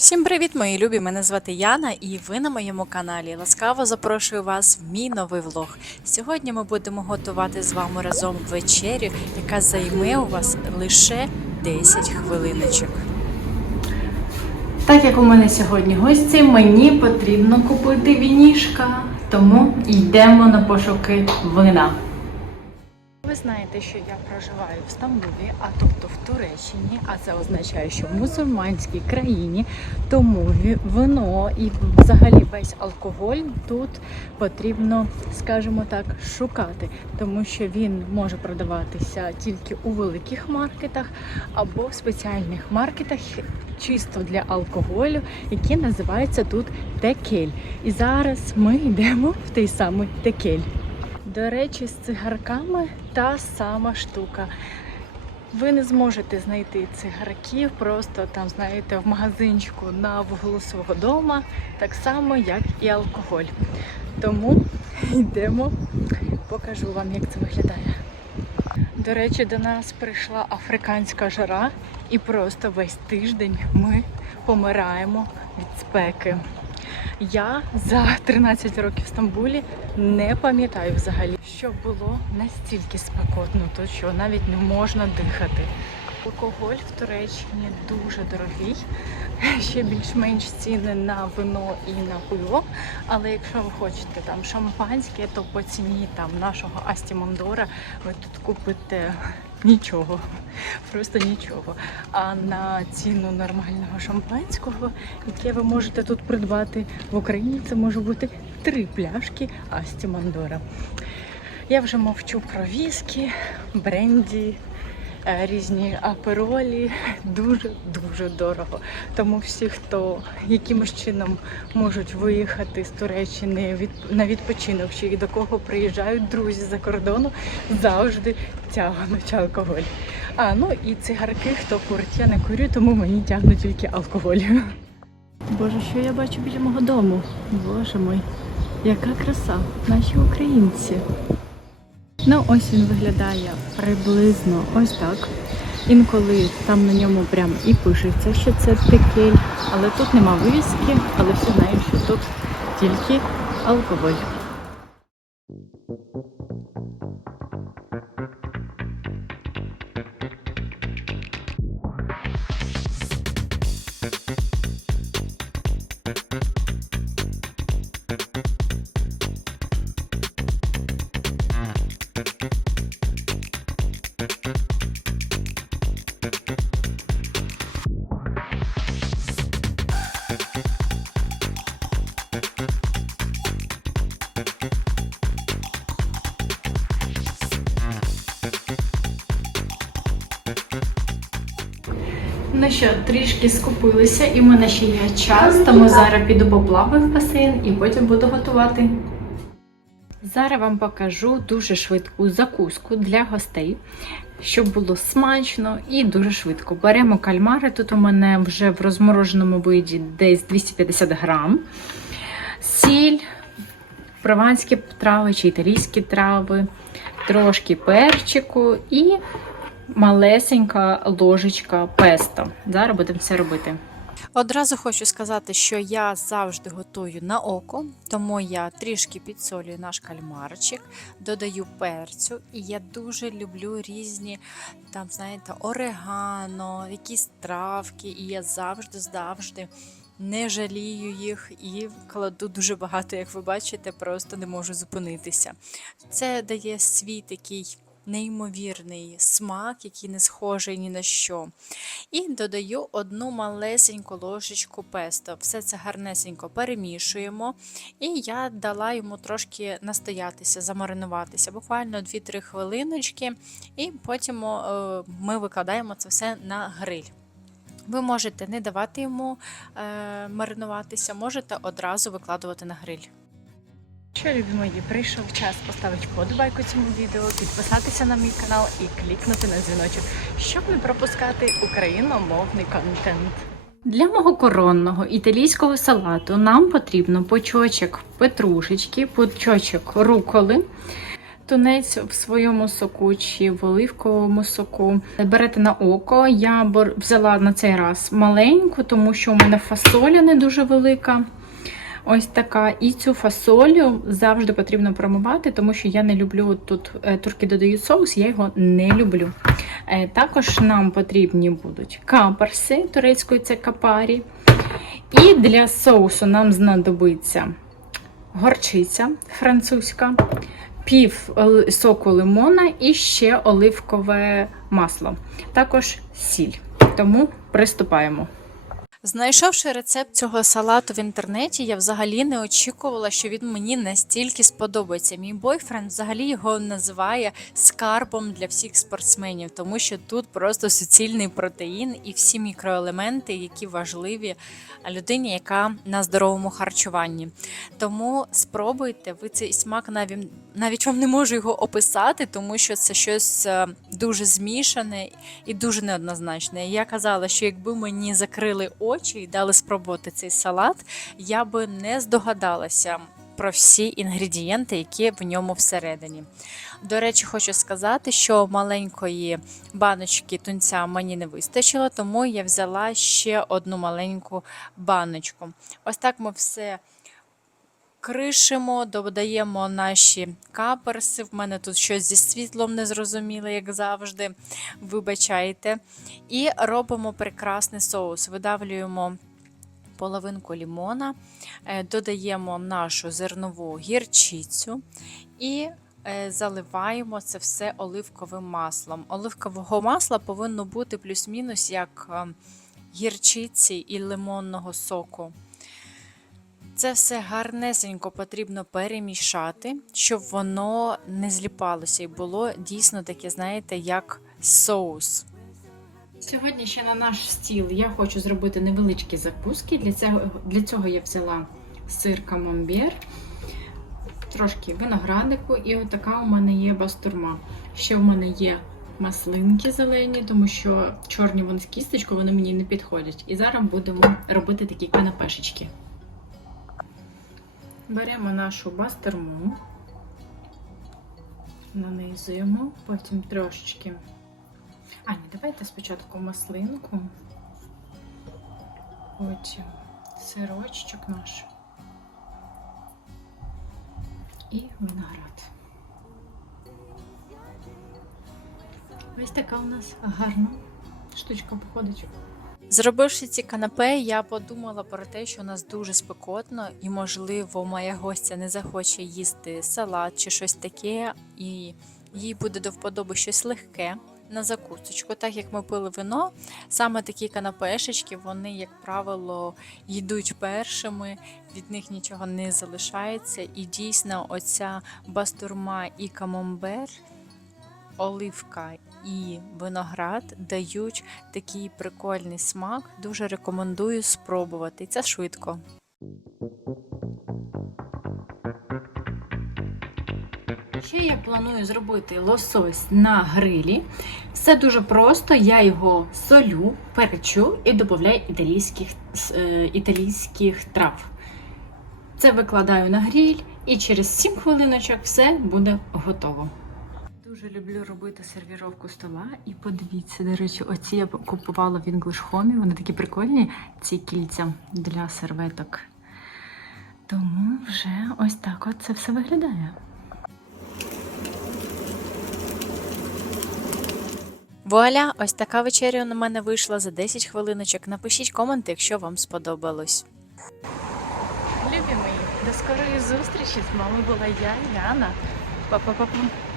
Всім привіт, мої любі! Мене звати Яна, і ви на моєму каналі. Ласкаво запрошую вас в мій новий влог. Сьогодні ми будемо готувати з вами разом вечерю, яка займе у вас лише 10 хвилиночок. Так як у мене сьогодні гості, мені потрібно купити вінішка, тому йдемо на пошуки вина. Ви знаєте, що я проживаю в Стамбулі, а тобто в Туреччині, а це означає, що в мусульманській країні, тому вино і взагалі весь алкоголь тут потрібно, скажімо так, шукати, тому що він може продаватися тільки у великих маркетах або в спеціальних маркетах чисто для алкоголю, які називаються тут текель. І зараз ми йдемо в той самий текель. До речі, з цигарками та сама штука. Ви не зможете знайти цигарків просто там, знаєте, в магазинчику на вуглу свого дома, так само, як і алкоголь. Тому йдемо, покажу вам, як це виглядає. До речі, до нас прийшла африканська жара, і просто весь тиждень ми помираємо від спеки. Я за 13 років в Стамбулі не пам'ятаю взагалі, що було настільки спекотно, то що навіть не можна дихати. Алкоголь в Туреччині дуже дорогий, ще більш-менш ціни на вино і на пиво. Але якщо ви хочете там шампанське, то по ціні там нашого Асті Мондора ви тут купите нічого, просто нічого. А на ціну нормального шампанського, яке ви можете тут придбати в Україні, це може бути три пляшки Асті Мондора. Я вже мовчу про віскі, бренді, різні аперолі. Дуже-дуже дорого. Тому всі, хто якимось чином можуть виїхати з Туреччини на відпочинок, чи до кого приїжджають друзі за кордону, завжди тягнуть алкоголь. А ну і цигарки, хто курить, я не курю, тому мені тягнуть тільки алкоголь. Боже, що я бачу біля мого дому? Боже мой, яка краса, наші українці. Ну, ось він виглядає приблизно ось так. Інколи там на ньому прям і пишеться, що це текель, але тут нема вивіски, але всі знають, що тут тільки алкоголь. Ну що, трішки скупилися, і в мене ще є час, тому зараз піду поплаваю в басейн і потім буду готувати. Зараз вам покажу дуже швидку закуску для гостей, щоб було смачно і дуже швидко. Беремо кальмари. Тут у мене вже в розмороженому виді десь 250 грам, сіль, прованські трави чи італійські трави, трошки перчику і малесенька ложечка песто. Зараз будемо це робити. Одразу хочу сказати, що я завжди готую на око, тому я трішки підсолюю наш кальмарчик, додаю перцю, і я дуже люблю різні там, знаєте, орегано, якісь травки, і я завжди завжди. Не жалію їх і кладу дуже багато, як ви бачите, просто не можу зупинитися. Це дає свій такий неймовірний смак, який не схожий ні на що. І додаю одну малесеньку ложечку песто. Все це гарнесенько перемішуємо. І я дала йому трошки настоятися, замаринуватися, буквально 2-3 хвилиночки, і потім е, ми викладаємо це все на гриль. Ви можете не давати йому е, маринуватися, можете одразу викладувати на гриль. Що, любі мої, прийшов час поставити вподобайку цьому відео, підписатися на мій канал і клікнути на дзвіночок, щоб не пропускати україномовний контент. Для мого коронного італійського салату нам потрібно почочок петрушечки, почочок руколи, тунець в своєму соку чи в оливковому соку. Берете на око. Я взяла на цей раз маленьку, тому що у мене фасоля не дуже велика. Ось така. І цю фасолю завжди потрібно промивати, тому що я не люблю тут е, турки додають соус, я його не люблю. Е, Також нам потрібні будуть каперси, турецькою це капарі. І для соусу нам знадобиться горчиця французька, пів соку лимона і ще оливкове масло. Також сіль. Тому приступаємо. Знайшовши рецепт цього салату в інтернеті, я взагалі не очікувала, що він мені настільки сподобається. Мій бойфренд взагалі його називає скарбом для всіх спортсменів, тому що тут просто суцільний протеїн і всі мікроелементи, які важливі людині, яка на здоровому харчуванні. Тому спробуйте, ви цей смак навіть, навіть вам не можу його описати, тому що це щось е, дуже змішане і дуже неоднозначне. Я казала, що якби мені закрили очі і дали спробувати цей салат, я би не здогадалася. Про всі інгредієнти, які в ньому всередині. До речі, хочу сказати, що маленької баночки тунця мені не вистачило, тому я взяла ще одну маленьку баночку. Ось так ми все кришимо, додаємо наші каперси. В мене тут щось зі світлом незрозуміле, як завжди. Вибачайте. І робимо прекрасний соус. Видавлюємо половинку лімона, е, додаємо нашу зернову гірчицю і е, заливаємо це все оливковим маслом. Оливкового масла повинно бути плюс-мінус як е, гірчиці і лимонного соку. Це все гарнесенько потрібно перемішати, щоб воно не зліпалося і було дійсно таке, знаєте, як соус. Сьогодні ще на наш стіл я хочу зробити невеличкі закуски. Для цього, для цього я взяла сир камамбер, трошки виноградику, і отака у мене є бастурма. Ще в мене є маслинки зелені, тому що чорні вони з кісточкою, вони мені не підходять. І зараз будемо робити такі канапешечки. Беремо нашу бастурму, нанизуємо, потім трошечки. А, ні, давайте спочатку маслинку, потім сирочок наш і виноград. Ось така у нас гарна штучка походить. Зробивши ці канапе, я подумала про те, що у нас дуже спекотно, і, можливо, моя гостя не захоче їсти салат чи щось таке, і їй буде до вподоби щось легке на закусочку. Так як ми пили вино, саме такі канапешечки, вони, як правило, йдуть першими, від них нічого не залишається. І дійсно, оця бастурма і камамбер, оливка і виноград дають такий прикольний смак. Дуже рекомендую спробувати. Це швидко. Ще я планую зробити лосось на грилі. Все дуже просто. Я його солю, перечу і додаю італійських, е, італійських трав. Це викладаю на гриль, і через 7 хвилиночок все буде готово. Дуже люблю робити сервіровку стола. І подивіться, до речі, оці я купувала в English Home. Вони такі прикольні, ці кільця для серветок. Тому вже ось так от це все виглядає. Вуаля, ось така вечеря на мене вийшла за 10 хвилиночок. Напишіть коменти, якщо вам сподобалось. Любі мої, до скорої зустрічі. З вами була я, Яна. Па-па-па-па.